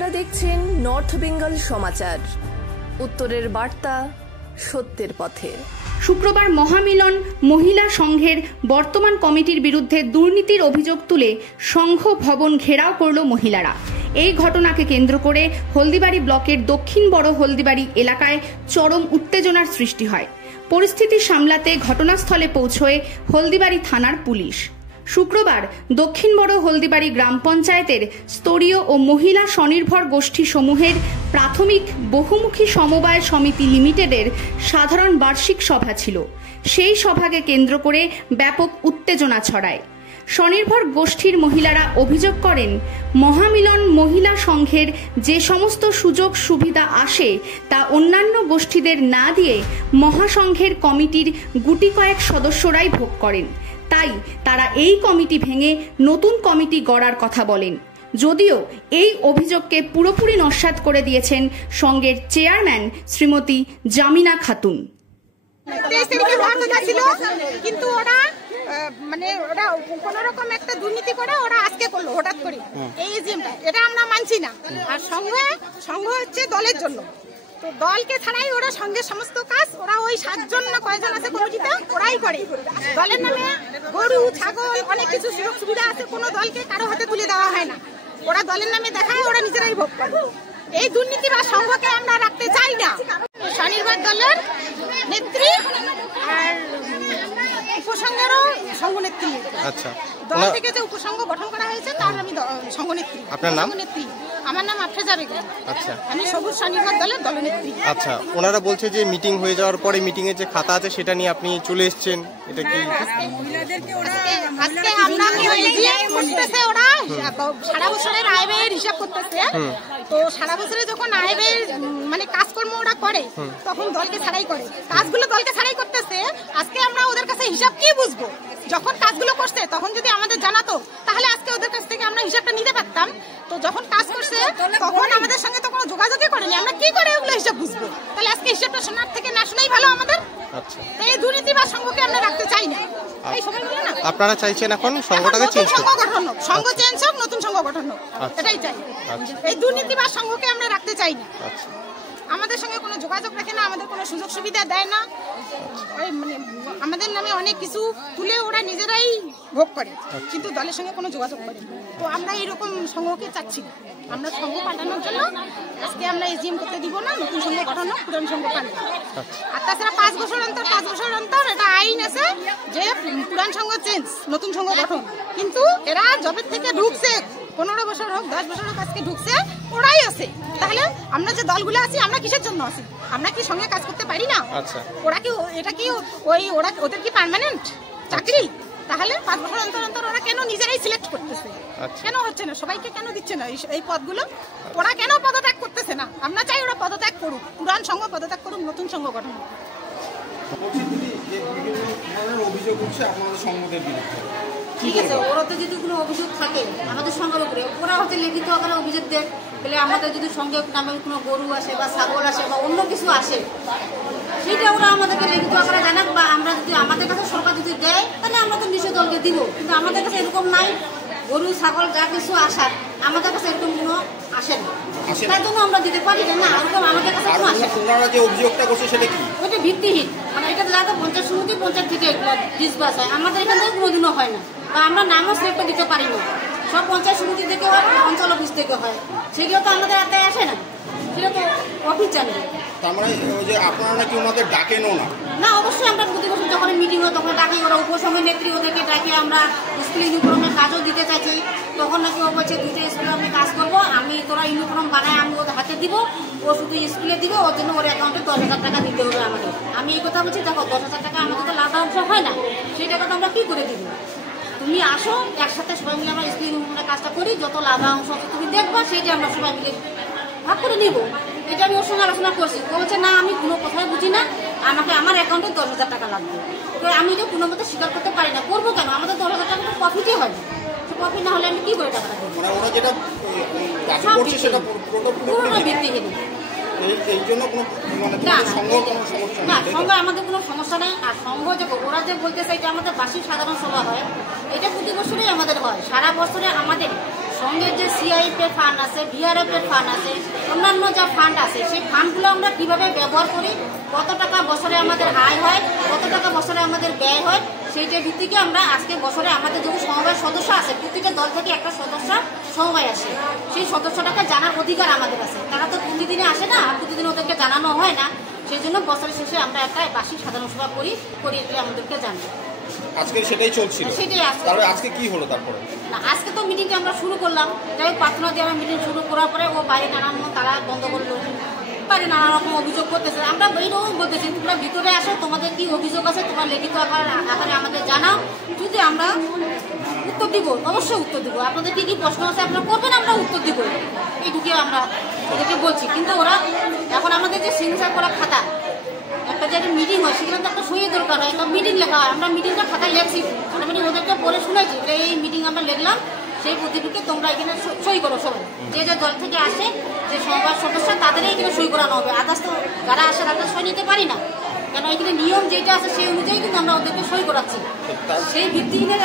আপনারা দেখছেন নর্থ বেঙ্গল সমাচার, উত্তরের বার্তা, সত্যের পথে। শুক্রবার মহামিলন মহিলা সংঘের বর্তমান কমিটির বিরুদ্ধে দুর্নীতির অভিযোগ তুলে সংঘ ভবন ঘেরাও করল মহিলারা। এই ঘটনাকে কেন্দ্র করে হলদিবাড়ি ব্লকের দক্ষিণ বড় হলদিবাড়ি এলাকায় চরম উত্তেজনার সৃষ্টি হয়। পরিস্থিতি সামলাতে ঘটনাস্থলে পৌঁছয় হলদিবাড়ি থানার পুলিশ। শুক্রবার দক্ষিণ বড় হলদিবাড়ি গ্রাম পঞ্চায়েতের স্তরীয় ও মহিলা স্বনির্ভর গোষ্ঠী সমূহের প্রাথমিক বহুমুখী সমবায় সমিতি লিমিটেডের সাধারণ বার্ষিক সভা ছিল। সেই সভাকে কেন্দ্র করে ব্যাপক উত্তেজনা ছড়ায়। স্বনির্ভর গোষ্ঠীর মহিলারা অভিযোগ করেন, মহামিলন মহিলা সংঘের যে সমস্ত সুযোগ সুবিধা আসে তা অন্যান্য গোষ্ঠীদের না দিয়ে মহাসংঘের কমিটির গুটি কয়েক সদস্যরাই ভোগ করেন। তাই তারা এই কমিটি ভেঙে নতুন কমিটি গড়ার কথা বলেন। যদিও এই অভিযোগকে পুরোপুরি নস্যাৎ করে দিয়েছেন সংঘের চেয়ারম্যান শ্রীমতী জামিনা খাতুন। কিন্তু ওরা ওরা কোনো রকম একটা দুর্নীতি করে ওরা আজকে করলো হঠাৎ করে এই এজিএমটা, এটা আমরা মানছি না। আর সংঘ হচ্ছে দলের জন্য, তো দলকে ছাড়াই ওরা সঙ্গে সমস্ত কাজ ওরা ওই 7 জন না কয়জন আছে কমিটিতে ওরাই করে। দলের নামে গরু ছাগল অনেক কিছু সুযোগ সুবিধা আছে, কোনো দলকে কারো হাতে তুলে দেওয়া হয় না। ওরা দলের নামে দেখায়, ওরা নিজেরাই ভোগ করে। এই দুর্নীতি বা সংঘকে আমরা রাখতে চাই না। স্বনির্ভর দলের নেত্রী আর উপসংঘেরও সংঘনেত্রী। আচ্ছা, দল থেকে যে উপসংঘ গঠন করা হয়েছে তার আমি সংঘনেত্রী। আপনার নাম? আমার নাম আফরোজা বেগম। আচ্ছা, আমি সবুজ স্বনির্ভর দলের দলনেত্রী। আচ্ছা, ওনারা বলছে যে মিটিং হয়ে যাওয়ার পরে মিটিং এর যে খাতা আছে সেটা নিয়ে আপনি চলে এসেছেন, এটা কি? আজকে আমরা করতেছে ওরা সারা বছরের আয় ব্যয়ের হিসাব করতেছে। তো সারা বছরে যখন আয় ব্যয়ের কাজকর্ম ওরা করে তখন দলকে ছাড়াই করে, কাজগুলো দলকে ছাড়াই করতেছে। আজকে আমরা ওদের কাছে হিসাব কি বুঝবো? যখন কাজগুলো করছে তখন যদি আমাদের জানাতো তাহলে আজকে ওদের কাছ থেকে আমরা হিসাবটা নিতে পারতাম। তো যখন কাজ করছে তখন আমাদের সঙ্গে তো কোনো যোগাযোগই করেনি, আমরা কি করে ওগুলো হিসাব বুঝবো? তাহলে আজকে হিসাবটা শোনার থেকে না শোনাই ভালো আমাদের। এই দুর্নীতি বা সংঘকে আমরা রাখতে চাই না। এই সময়গুলো না আপনারা চাইছেন এখন সংঘটাকে চেঞ্জ করতে, সংঘ চেঞ্জ হোক, নতুন সংঘ গঠন হোক, এটাই চাই। এই দুর্নীতি বা সংঘকে আমরা রাখতে চাই না। আমাদের সঙ্গে কোনো যোগাযোগ রাখে না, আমাদের কোনো সুযোগ সুবিধা দেয় না। আমাদের নামে অনেক কিছু তুলে ওরা নিজেরাই ভোগ করে, কিন্তু দলের সঙ্গে কোনো যোগাযোগ করে। তো আমরা এইরকম সংঘকে চাচ্ছি না। আমরা সংঘ পাল্টানোর জন্য আজকে আমরা এজিএম করতে দিব না, নতুন সংঘ গঠন হোক, পুরান সংঘ পাল্টা। আর তাছাড়া 5 বছর অন্তর এটা আইন আছে যে পুরান সংঘ চেঞ্জ, নতুন সংঘ গঠন। কিন্তু এরা জবের থেকে ঢুকছে 15 বছর হোক 10 বছর হোক আজকে ঢুকছে, ওরাই আছে। তাহলে আমরা যে দলগুলো আছি আমরা কিসের জন্য আছি? আমরা কি সঙ্গে কাজ করতে পারি না? ওরা কি এটা কি ওদের কি পার্মানেন্ট চাকরি? তাহলে 5 বছর অন্তর ওরা কেন নিজেরাই সিলেক্ট করতেছে? কেন হচ্ছে না? সবাইকে কেন দিচ্ছে না এই পদগুলো? ওরা কেন পদত্যাগ করতেছে না? আমরা চাই ওরা পদত্যাগ করুক, পুরান সংঘ পদত্যাগ করুক, নতুন সংঘ গঠন হোক। ঠিক আছে, ওরা তো যদি কোনো অভিযোগ থাকে আমাদের সঙ্গের উপরে, ওরা হচ্ছে লিখিত আকারে অভিযোগ দেয়। তাহলে আমাদের যদি সঙ্গে নামে কোনো গরু আসে বা ছাগল আসে বা অন্য কিছু আসে, সেটা ওরা আমাদেরকে লিখিত আকারে জানাক, বা আমরা যদি আমাদের কাছে সরকার যদি দেয় তাহলে আমরা তো নিশ্চয় দলকে দিব। কিন্তু আমাদের কাছে এরকম নাই, গরু ছাগল যা কিছু আসার আমাদের কাছে এরকম কোনো আসে না, তাই জন্য আমরা দিতে পারি না। এরকম আমাদের কাছে কোনো আসে না। যে অভিযোগটা করছে সেটা কি? ওইটা ভিত্তিহীন, এটা যাতে পঞ্চায়েত সমিতি পঞ্চায়েত থেকে ডিসবাস হয়, আমাদের এখান থেকে কোনোদিনও হয় না, বা আমরা নামও সিলেক্ট দিতে পারি না। সব পঞ্চায়েত সমিতি থেকে হয়, অঞ্চল অফিস থেকে হয়, সেগুলো তো আমাদের হাতে আসে না, সেটা তো অফিস জানবে। তার মানে যে আপনারা নাকি ওনাদের ডাকেনও না? না, অবশ্যই আমরা প্রতি বছর যখন মিটিং হয় তখন ডাকি, ওরা উপসংঘের নেত্রী ওদেরকে ডাকি। আমরা স্কুল ইউনিফর্মের কাজও দিতে চাইছি, তখন নাকি ও বলছে 2টা স্কুলে আমি কাজ করবো, আমি তোরা ইউনিফর্ম বানায় আমি ওদের হাতে দিব, ও শুধু স্কুলে দিবে, ওর জন্য ওর অ্যাকাউন্টে 10,000 টাকা দিতে হবে আমাদের। আমি এই কথা বলছি, দেখো 10,000 টাকা আমাদের তো লাভাংশ হয় না, সেই টাকাটা আমরা কি করে দিব? তুমি আসো একসাথে সবাই মিলে আমরা স্কুল ইউনিফর্মের কাজটা করি, যত লাভাংশ আছে তুমি দেখবা, সেইটা আমরা সবাই মিলে ভাগ করে নিব। এটা আমি ওর সঙ্গে আলোচনা করছি, ও বলছে না আমি কোনো কথাই বুঝি না, আমাকে আমার অ্যাকাউন্টে 10,000 টাকা লাগবে। তো আমি এটা কোনো মতে স্বীকার করতে পারি না, করবো কেন? আমাদের 10,000 টাকা তো প্রফিটই হয়, প্রফিট না হলে আমি কি করে টাকাটা দেবো? পুরোটা ভিত্তিহীন। না, সংঘ আমাদের কোনো সমস্যা নেই। আর সংঘ যে ওরা যে বলতেছে এটা আমাদের বার্ষিক সাধারণ সভা হয়, এটা প্রতি বছরই আমাদের হয়। সারা বছরে আমাদের সঙ্গে যে সিআইএফ এর ফান্ড আছে, ভিআরএফ এর ফান্ড আছে, অন্যান্য যা ফান্ড আছে, সেই ফান্ডগুলো আমরা কিভাবে ব্যবহার করি, কত টাকা বছরে আমাদের আয় হয়, কত টাকা বছরে আমাদের ব্যয় হয়, সেইটার ভিত্তিকে আমরা আজকে বছরে আমাদের যদি সমবায়ের সদস্য আছে, প্রতিটা দল থেকে একটা সদস্য সমবায় আসে, সেই সদস্যটাকে জানার অধিকার আমাদের আছে। তারা তো প্রতিদিনে আসে না, প্রতিদিন ওদেরকে জানানো হয় না, সেই জন্য বছরের শেষে আমরা একটা বার্ষিক সাধারণ সভা করি আমাদেরকে জানাই। আজকে সেটাই চলছিল, সেটাই তারপরে আজকে কি হলো? তারপরে না, আজকে তো মিটিংটা আমরা শুরু করলাম, যাই প্রার্থনা দিয়ে আমরা মিটিং শুরু করার পরে ও বাইরে নানান তারা বন্ধ করলো, বাইরে নানা রকম অভিযোগ করতেছে। আমরা বাইরেও বলতেছি তোমরা ভিতরে আসো, তোমাদের কি অভিযোগ আছে তোমার লিখিত আকারে আমাদের জানাও, যদি আমরা উত্তর দিব, অবশ্যই উত্তর দিব। আপনাদের কি কি প্রশ্ন আছে আপনারা করবেন, আমরা উত্তর দিব, এইটুকু আমরা ওদেরকে বলছি। কিন্তু ওরা এখন আমাদের যে সিগনেচার করা খাতা, একটা যে মিটিং হয় সেখানে তো একটা সইয়ের দরকার হয়, একটা মিটিং লেখা হয়, আমরা মিটিংটা খাতায় লেখছি, মোটামুটি ওদেরকে পড়ে শুনেছি এই মিটিং আমরা লিখলাম, সেই প্রতিটুকে তোমরা এখানে সই করো সবাই, যে যে দল থেকে আসে, যে সমবায়ের সদস্য তাদেরই এখানে সই করানো হবে। আদার্স তো যারা আসে তারা সই নিতে পারি না, কেন এখানে নিয়ম যেটা আছে সেই অনুযায়ী কিন্তু আমরা ওদেরকে সই করাচ্ছি। সেই ভিত্তিহীনে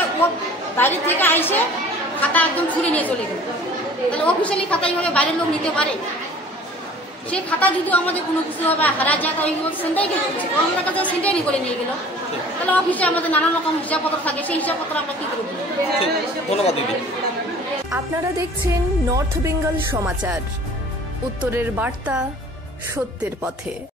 বাইরে থেকে আইসে খাতা একদম ছুড়ে নিয়ে চলে গেল, তাহলে অফিসিয়ালি খাতা এইভাবে বাইরের লোক নিতে পারে? সেই খাতা যদি আমাদের কোনো কিছু ভাবে হারা যায় তাই সেন্টাই গেল, আমাদের কাছে সেন্টারি করে নিয়ে গেল, তাহলে অফিসে আমাদের নানান রকম হিসাবপত্র থাকে, সেই হিসাবপত্র আমরা কি করবো? ধন্যবাদ দিদি। আপনারা দেখছেন নর্থ বেঙ্গল সমাচার, উত্তরের বার্তা, সত্যের পথে।